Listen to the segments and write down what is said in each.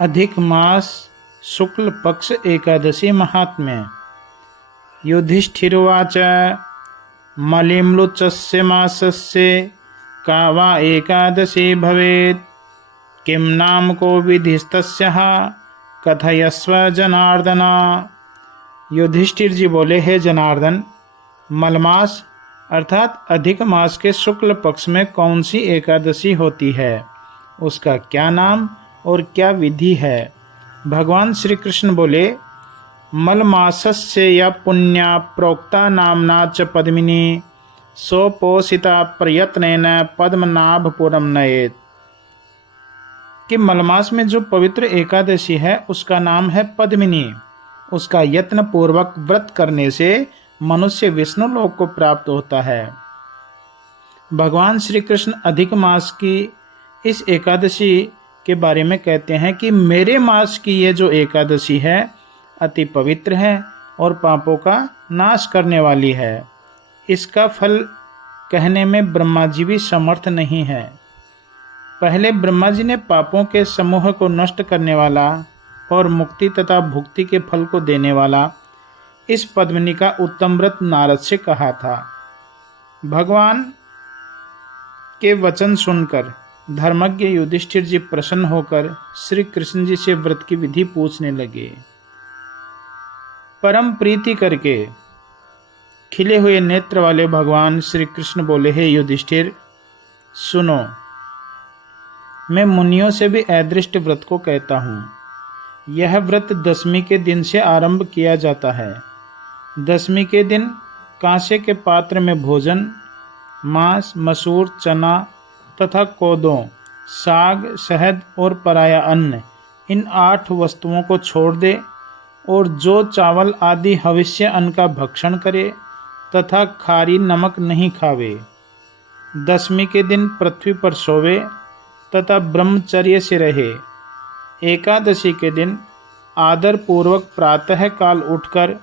अधिक मास शुक्ल पक्ष एकादशी महात्म्य। युधिष्ठिरुवाच मलिम्लुचस्य मासस्य का वा एकादशी भवेत् किं नाम को विधिस्तस्याः कथयस्व जनार्दन। युधिष्ठिर जी बोले, हे जनार्दन, मलमास अर्थात अधिक मास के शुक्ल पक्ष में कौन सी एकादशी होती है, उसका क्या नाम और क्या विधि है। भगवान श्री कृष्ण बोले, मलमासस्य या पुण्या प्रोक्ता नामना च पद्मिनी सोपोषिता प्रयत्नेन पद्मनाभपुरम नयेत। कि मलमास में जो पवित्र एकादशी है उसका नाम है पद्मिनी। उसका यत्न पूर्वक व्रत करने से मनुष्य विष्णु लोक को प्राप्त होता है। भगवान श्री कृष्ण अधिक मास की इस एकादशी के बारे में कहते हैं कि मेरे मास की ये जो एकादशी है अति पवित्र है और पापों का नाश करने वाली है। इसका फल कहने में ब्रह्मा जी भी समर्थ नहीं है। पहले ब्रह्मा जी ने पापों के समूह को नष्ट करने वाला और मुक्ति तथा भुक्ति के फल को देने वाला इस पद्मिनी का उत्तम व्रत नारद से कहा था। भगवान के वचन सुनकर धर्मज्ञ युधिष्ठिर जी प्रसन्न होकर श्री कृष्ण जी से व्रत की विधि पूछने लगे। परम प्रीति करके खिले हुए नेत्र वाले भगवान श्री कृष्ण बोले, हे युधिष्ठिर, सुनो, मैं मुनियों से भी अदृष्ट व्रत को कहता हूँ। यह व्रत दशमी के दिन से आरंभ किया जाता है। दशमी के दिन कांसे के पात्र में भोजन, मांस, मसूर, चना तथा कोदों, साग, शहद और पराया अन्न, इन 8 वस्तुओं को छोड़ दे और जो चावल आदि हविष्य अन्न का भक्षण करे तथा खारी नमक नहीं खावे। दशमी के दिन पृथ्वी पर सोवे तथा ब्रह्मचर्य से रहे। एकादशी के दिन आदर पूर्वक प्रातः काल उठकर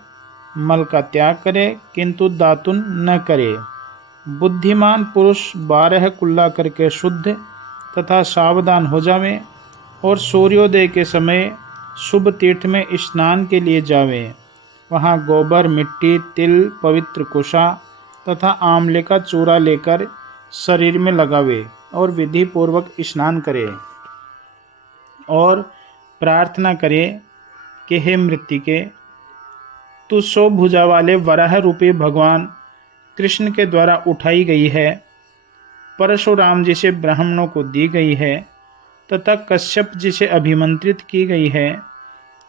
मल का त्याग करे किंतु दातुन न करे। बुद्धिमान पुरुष 12 कुल्ला करके शुद्ध तथा सावधान हो जावे और सूर्योदय के समय शुभ तीर्थ में स्नान के लिए जावे। वहाँ गोबर, मिट्टी, तिल, पवित्र कुशा तथा आंवले का चूरा लेकर शरीर में लगावे और विधि पूर्वक स्नान करे और प्रार्थना करे कि हे मृत्तिके, तू 100 भुजा वाले वराह रूपी भगवान कृष्ण के द्वारा उठाई गई है, परशुराम जी से ब्राह्मणों को दी गई है तथा कश्यप जी से अभिमंत्रित की गई है।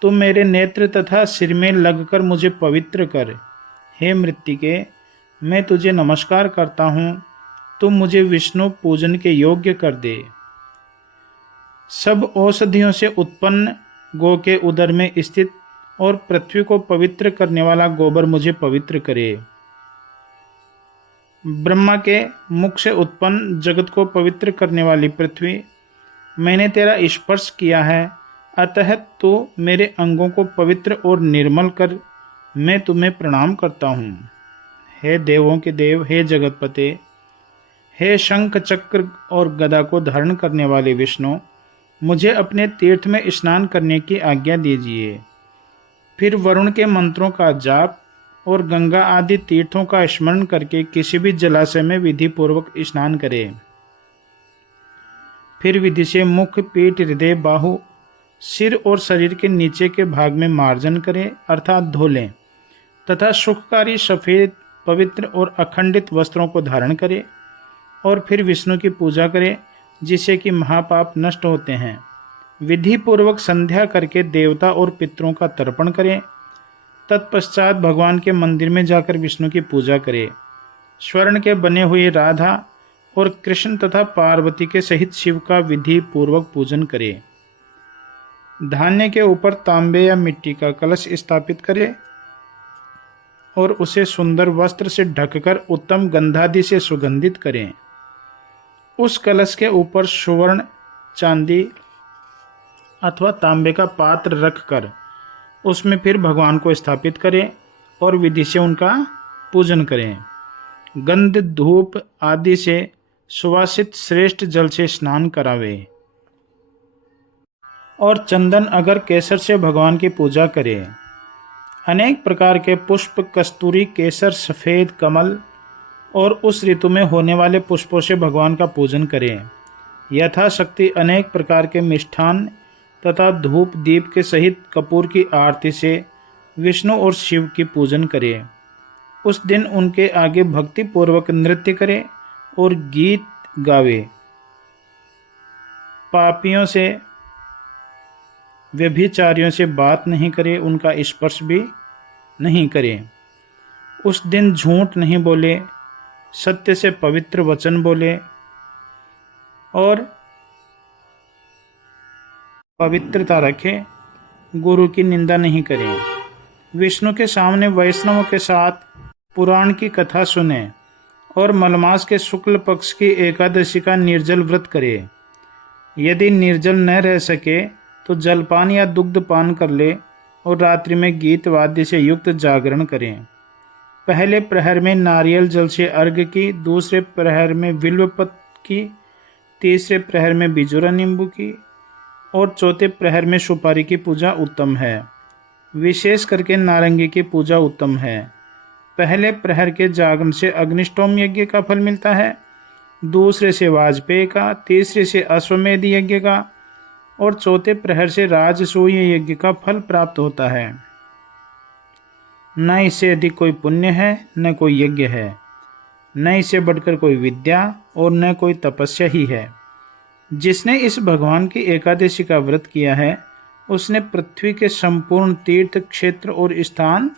तुम मेरे नेत्र तथा सिर में लगकर मुझे पवित्र कर। हे मृत्तिके, मैं तुझे नमस्कार करता हूँ, तुम मुझे विष्णु पूजन के योग्य कर दे। सब औषधियों से उत्पन्न गो के उदर में स्थित और पृथ्वी को पवित्र करने वाला गोबर मुझे पवित्र करे। ब्रह्मा के मुख से उत्पन्न जगत को पवित्र करने वाली पृथ्वी, मैंने तेरा स्पर्श किया है, अतः तो मेरे अंगों को पवित्र और निर्मल कर मैं तुम्हें प्रणाम करता हूँ। हे देवों के देव, हे जगतपते, हे शंख चक्र और गदा को धारण करने वाले विष्णु, मुझे अपने तीर्थ में स्नान करने की आज्ञा दीजिए। फिर वरुण के मंत्रों का जाप और गंगा आदि तीर्थों का स्मरण करके किसी भी जलाशय में विधि पूर्वक स्नान करें। फिर विधि से मुख, पीठ, हृदय, बाहु, सिर और शरीर के नीचे के भाग में मार्जन करें अर्थात धो लें तथा सुखकारी सफ़ेद, पवित्र और अखंडित वस्त्रों को धारण करें और फिर विष्णु की पूजा करें जिससे कि महापाप नष्ट होते हैं। विधि पूर्वक संध्या करके देवता और पितरों का तर्पण करें। तत्पश्चात भगवान के मंदिर में जाकर विष्णु की पूजा करें। स्वर्ण के बने हुए राधा और कृष्ण तथा पार्वती के सहित शिव का विधि पूर्वक पूजन करें। धान्य के ऊपर तांबे या मिट्टी का कलश स्थापित करें और उसे सुंदर वस्त्र से ढककर उत्तम गंधादि से सुगंधित करें। उस कलश के ऊपर सुवर्ण, चांदी अथवा तांबे का पात्र रखकर उसमें फिर भगवान को स्थापित करें और विधि से उनका पूजन करें। गंध, धूप आदि से सुवासित श्रेष्ठ जल से स्नान करावे और चंदन अगर केसर से भगवान की पूजा करें। अनेक प्रकार के पुष्प, कस्तूरी, केसर, सफ़ेद कमल और उस ऋतु में होने वाले पुष्पों से भगवान का पूजन करें। यथाशक्ति अनेक प्रकार के मिष्ठान तथा धूप दीप के सहित कपूर की आरती से विष्णु और शिव की पूजन करें। उस दिन उनके आगे भक्ति पूर्वक नृत्य करें और गीत गावे। पापियों से, व्यभिचारियों से बात नहीं करें, उनका स्पर्श भी नहीं करें। उस दिन झूठ नहीं बोले, सत्य से पवित्र वचन बोले और पवित्रता रखें। गुरु की निंदा नहीं करें। विष्णु के सामने वैष्णवों के साथ पुराण की कथा सुने और मलमास के शुक्ल पक्ष की एकादशी का निर्जल व्रत करें। यदि निर्जल न रह सके तो जलपान या दुग्ध पान कर ले और रात्रि में गीत वाद्य से युक्त जागरण करें। पहले प्रहर में नारियल जल से अर्घ्य की, दूसरे प्रहर में बिल्वपत्र की, तीसरे प्रहर में बिजुरा नींबू की और चौथे प्रहर में सुपारी की पूजा उत्तम है। विशेष करके नारंगी की पूजा उत्तम है। पहले प्रहर के जागरण से अग्निष्टोम यज्ञ का फल मिलता है, दूसरे से वाजपेय का, तीसरे से अश्वमेध यज्ञ का और चौथे प्रहर से राजसूय यज्ञ का फल प्राप्त होता है। न इससे अधिक कोई पुण्य है, न कोई यज्ञ है, न इससे बढ़कर कोई विद्या और न कोई तपस्या ही है। जिसने इस भगवान की एकादशी का व्रत किया है उसने पृथ्वी के संपूर्ण तीर्थ क्षेत्र और स्थान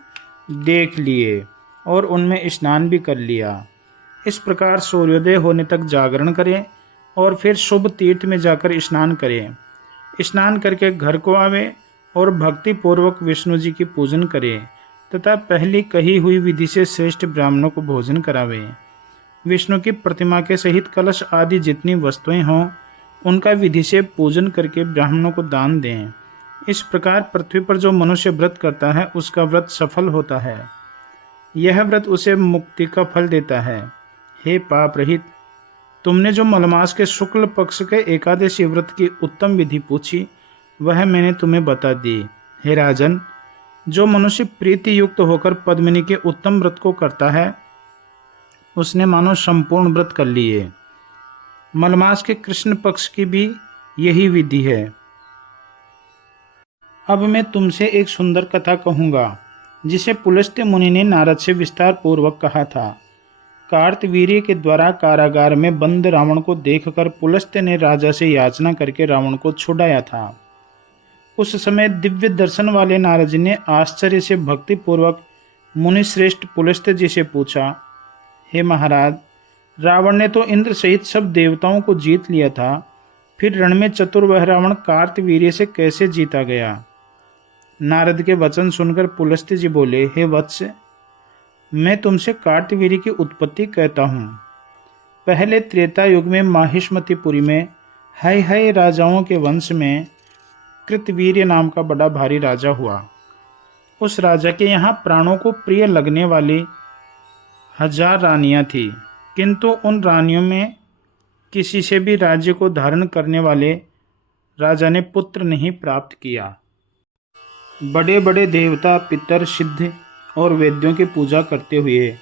देख लिए और उनमें स्नान भी कर लिया। इस प्रकार सूर्योदय होने तक जागरण करें और फिर शुभ तीर्थ में जाकर स्नान करें। स्नान करके घर को आवे और भक्ति पूर्वक विष्णु जी की पूजन करें तथा पहली कही हुई विधि से श्रेष्ठ ब्राह्मणों को भोजन करावें। विष्णु की प्रतिमा के सहित कलश आदि जितनी वस्तुएं हों उनका विधि से पूजन करके ब्राह्मणों को दान दें। इस प्रकार पृथ्वी पर जो मनुष्य व्रत करता है उसका व्रत सफल होता है। यह व्रत उसे मुक्ति का फल देता है। हे पाप रहित, तुमने जो मलमास के शुक्ल पक्ष के एकादशी व्रत की उत्तम विधि पूछी वह मैंने तुम्हें बता दी। हे राजन, जो मनुष्य प्रीति युक्त होकर पद्मिनी के उत्तम व्रत को करता है उसने मानो संपूर्ण व्रत कर लिए। मलमास के कृष्ण पक्ष की भी यही विधि है। अब मैं तुमसे एक सुंदर कथा कहूँगा जिसे पुलस्त्य मुनि ने नारद से विस्तार पूर्वक कहा था। कार्तवीर्य के द्वारा कारागार में बंद रावण को देखकर पुलस्त्य ने राजा से याचना करके रावण को छुड़ाया था। उस समय दिव्य दर्शन वाले नारद जी ने आश्चर्य से भक्ति पूर्वक मुनिश्रेष्ठ पुलस्त्य जी से पूछा, हे महाराज, रावण ने तो इंद्र सहित सब देवताओं को जीत लिया था, फिर रण में चतुर वह रावण कार्तवीर्य से कैसे जीता गया? नारद के वचन सुनकर पुलस्त्य जी बोले, हे वत्स, मैं तुमसे कार्तवीर्य की उत्पत्ति कहता हूँ। पहले त्रेता युग में माहिष्मतिपुरी में हय राजाओं के वंश में कृतवीर्य नाम का बड़ा भारी राजा हुआ। उस राजा के यहाँ प्राणों को प्रिय लगने वाली 1000 रानियाँ थीं, किंतु उन रानियों में किसी से भी राज्य को धारण करने वाले राजा ने पुत्र नहीं प्राप्त किया। बड़े बड़े देवता, पितर, सिद्ध और वेद्यों की पूजा करते हुए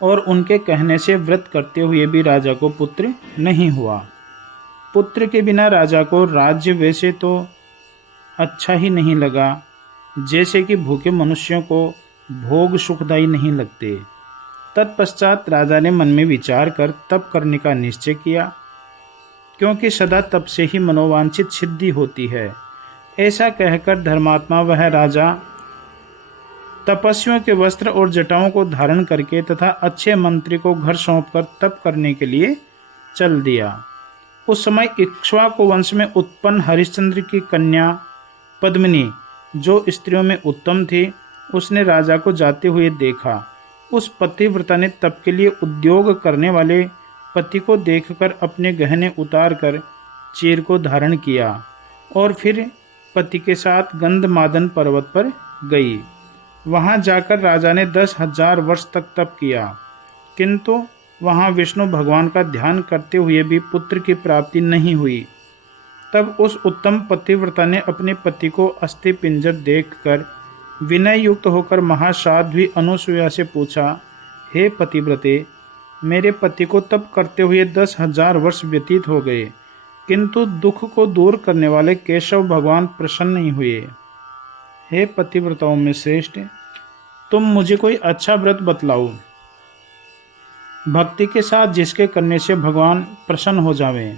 और उनके कहने से व्रत करते हुए भी राजा को पुत्र नहीं हुआ। पुत्र के बिना राजा को राज्य वैसे तो अच्छा ही नहीं लगा जैसे कि भूखे मनुष्यों को भोग सुखदायी नहीं लगते। तत्पश्चात राजा ने मन में विचार कर तप करने का निश्चय किया, क्योंकि सदा तप से ही मनोवांछित सिद्धि होती है। ऐसा कहकर धर्मात्मा वह राजा तपस्वियों के वस्त्र और जटाओं को धारण करके तथा अच्छे मंत्री को घर सौंपकर तप करने के लिए चल दिया। उस समय इक्ष्वाकु वंश में उत्पन्न हरिश्चंद्र की कन्या पद्मिनी, जो स्त्रियों में उत्तम थी, उसने राजा को जाते हुए देखा। उस पतिव्रता ने तप के लिए उद्योग करने वाले पति को देखकर अपने गहने उतार कर चीर को धारण किया और फिर पति के साथ गंधमादन पर्वत पर गई। वहां जाकर राजा ने 10,000 वर्ष तक तप किया, किंतु वहां विष्णु भगवान का ध्यान करते हुए भी पुत्र की प्राप्ति नहीं हुई। तब उस उत्तम पतिव्रता ने अपने पति को अस्थि पिंजर देखकर विनय युक्त होकर महासाध्वी अनुसुईया से पूछा, हे पतिव्रते, मेरे पति को तप करते हुए 10,000 वर्ष व्यतीत हो गए, किंतु दुख को दूर करने वाले केशव भगवान प्रसन्न नहीं हुए। हे पतिव्रताओं में श्रेष्ठ, तुम मुझे कोई अच्छा व्रत बतलाओ, भक्ति के साथ जिसके करने से भगवान प्रसन्न हो जावे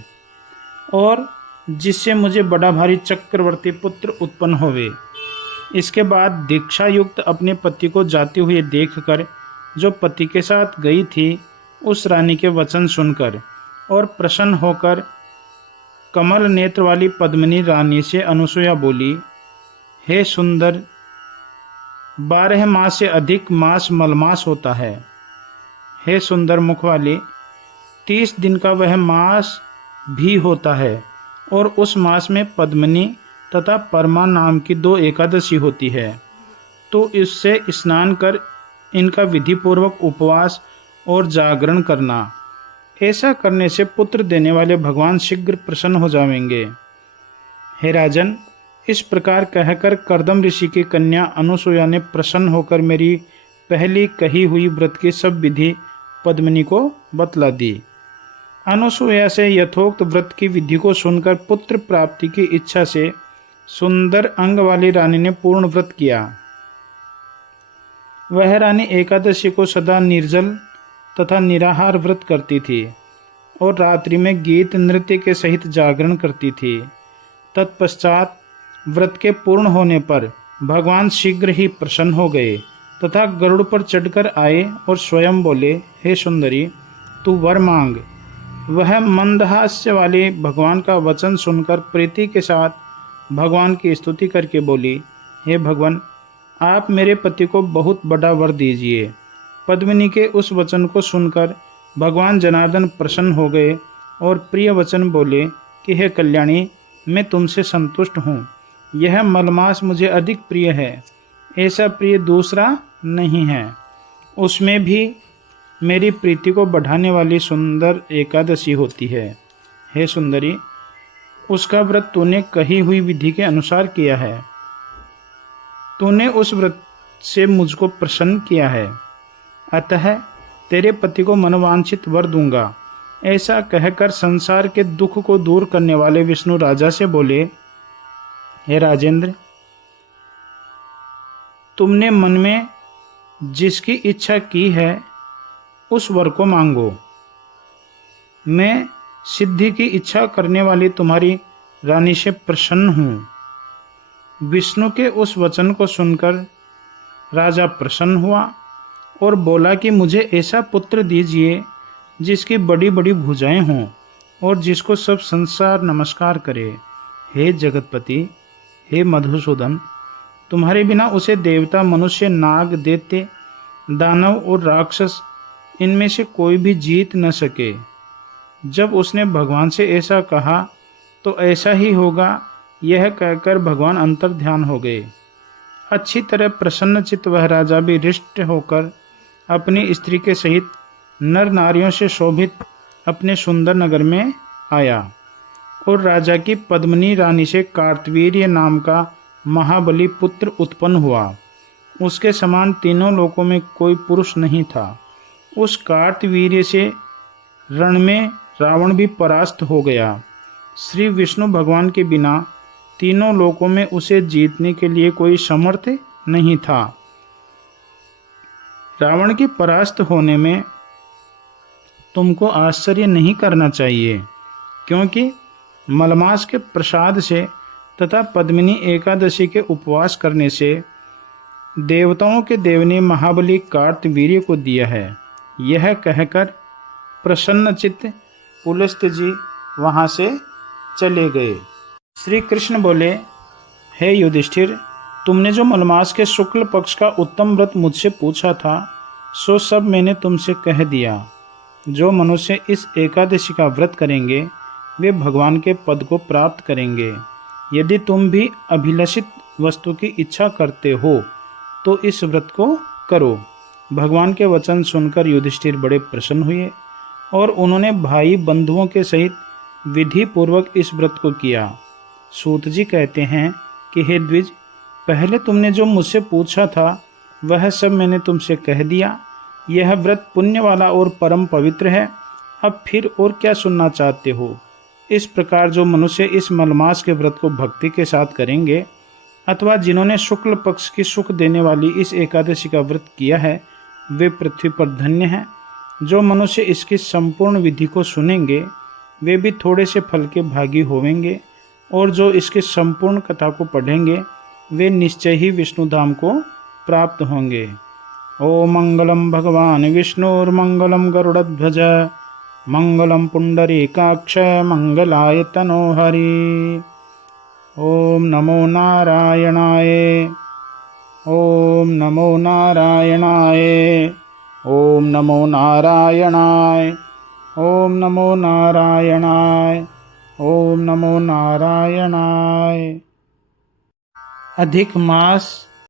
और जिससे मुझे बड़ा भारी चक्रवर्ती पुत्र उत्पन्न होवे। इसके बाद दीक्षा युक्त अपने पति को जाते हुए देखकर जो पति के साथ गई थी, उस रानी के वचन सुनकर और प्रसन्न होकर कमल नेत्र वाली पद्मिनी रानी से अनुसुईया बोली, हे सुंदर, 12 मास से अधिक मास मलमास होता है। हे सुंदर मुख वाली, 30 दिन का वह मास भी होता है और उस मास में पद्मिनी तथा परमा नाम की 2 एकादशी होती है। तो इससे स्नान कर इनका विधि पूर्वक उपवास और जागरण करना। ऐसा करने से पुत्र देने वाले भगवान शीघ्र प्रसन्न हो जाएंगे। हे राजन, इस प्रकार कहकर कर्दम ऋषि की कन्या अनुसुईया ने प्रसन्न होकर मेरी पहली कही हुई व्रत की सब विधि पद्मिनी को बतला दी। अनुसुईया से यथोक्त व्रत की विधि को सुनकर पुत्र प्राप्ति की इच्छा से सुंदर अंग वाली रानी ने पूर्ण व्रत किया। वह रानी एकादशी को सदा निर्जल तथा निराहार व्रत करती थी और रात्रि में गीत नृत्य के सहित जागरण करती थी। तत्पश्चात व्रत के पूर्ण होने पर भगवान शीघ्र ही प्रसन्न हो गए तथा गरुड़ पर चढ़कर आए और स्वयं बोले, हे सुंदरी, तू वर मांग। वह मंदहास्य वाले भगवान का वचन सुनकर प्रीति के साथ भगवान की स्तुति करके बोली, हे भगवान, आप मेरे पति को बहुत बड़ा वर दीजिए। पद्मिनी के उस वचन को सुनकर भगवान जनार्दन प्रसन्न हो गए और प्रिय वचन बोले कि हे कल्याणी, मैं तुमसे संतुष्ट हूँ। यह मलमास मुझे अधिक प्रिय है, ऐसा प्रिय दूसरा नहीं है। उसमें भी मेरी प्रीति को बढ़ाने वाली सुंदर एकादशी होती है। हे सुंदरी, उसका व्रत तूने कही हुई विधि के अनुसार किया है। तूने उस व्रत से मुझको प्रसन्न किया है, अतः तेरे पति को मनोवांछित वर दूंगा। ऐसा कहकर संसार के दुख को दूर करने वाले विष्णु राजा से बोले, हे राजेंद्र, तुमने मन में जिसकी इच्छा की है उस वर को मांगो। मैं सिद्धि की इच्छा करने वाली तुम्हारी रानी से प्रसन्न हूँ। विष्णु के उस वचन को सुनकर राजा प्रसन्न हुआ और बोला कि मुझे ऐसा पुत्र दीजिए जिसकी बड़ी बड़ी भुजाएं हों और जिसको सब संसार नमस्कार करे। हे जगतपति, हे मधुसूदन, तुम्हारे बिना उसे देवता, मनुष्य, नाग, दैत्य, दानव और राक्षस इनमें से कोई भी जीत न सके। जब उसने भगवान से ऐसा कहा तो ऐसा ही होगा, यह कहकर भगवान अंतर ध्यान हो गए। अच्छी तरह प्रसन्नचित्त वह राजा भी हृष्ट होकर अपनी स्त्री के सहित नर नारियों से शोभित अपने सुंदर नगर में आया और राजा की पद्मिनी रानी से कार्तवीर्य नाम का महाबली पुत्र उत्पन्न हुआ। उसके समान तीनों लोकों में कोई पुरुष नहीं था। उस कार्तवीर्य से रण में रावण भी परास्त हो गया। श्री विष्णु भगवान के बिना तीनों लोकों में उसे जीतने के लिए कोई समर्थ नहीं था। रावण के परास्त होने में तुमको आश्चर्य नहीं करना चाहिए, क्योंकि मलमास के प्रसाद से तथा पद्मिनी एकादशी के उपवास करने से देवताओं के देव ने महाबली कार्तवीर्य को दिया है। यह कहकर प्रसन्नचित्त पुलस्त्य जी वहाँ से चले गए। श्री कृष्ण बोले, हे युधिष्ठिर, तुमने जो मलमास के शुक्ल पक्ष का उत्तम व्रत मुझसे पूछा था, सो सब मैंने तुमसे कह दिया। जो मनुष्य इस एकादशी का व्रत करेंगे वे भगवान के पद को प्राप्त करेंगे। यदि तुम भी अभिलषित वस्तु की इच्छा करते हो तो इस व्रत को करो। भगवान के वचन सुनकर युधिष्ठिर बड़े प्रसन्न हुए और उन्होंने भाई बंधुओं के सहित विधि पूर्वक इस व्रत को किया। सूत जी कहते हैं कि हे द्विज, पहले तुमने जो मुझसे पूछा था वह सब मैंने तुमसे कह दिया। यह व्रत पुण्य वाला और परम पवित्र है। अब फिर और क्या सुनना चाहते हो? इस प्रकार जो मनुष्य इस मलमास के व्रत को भक्ति के साथ करेंगे, अथवा जिन्होंने शुक्ल पक्ष की सुख देने वाली इस एकादशी का व्रत किया है, वे पृथ्वी पर धन्य हैं। जो मनुष्य इसकी संपूर्ण विधि को सुनेंगे, वे भी थोड़े से फल के भागी होवेंगे, और जो इसकी संपूर्ण कथा को पढ़ेंगे, वे निश्चय ही विष्णु धाम को प्राप्त होंगे। ओम मंगलम भगवान विष्णुर्मंगलम गरुड़ध्वज मंगलम पुंडरीकाक्ष मंगलाय तनोहरि। ओम नमो नारायणाय। ओम नमो नारायणाय। ओम नमो नारायणाय। ओम नमो नारायणाय। ओम नमो नारायणाय। अधिक मास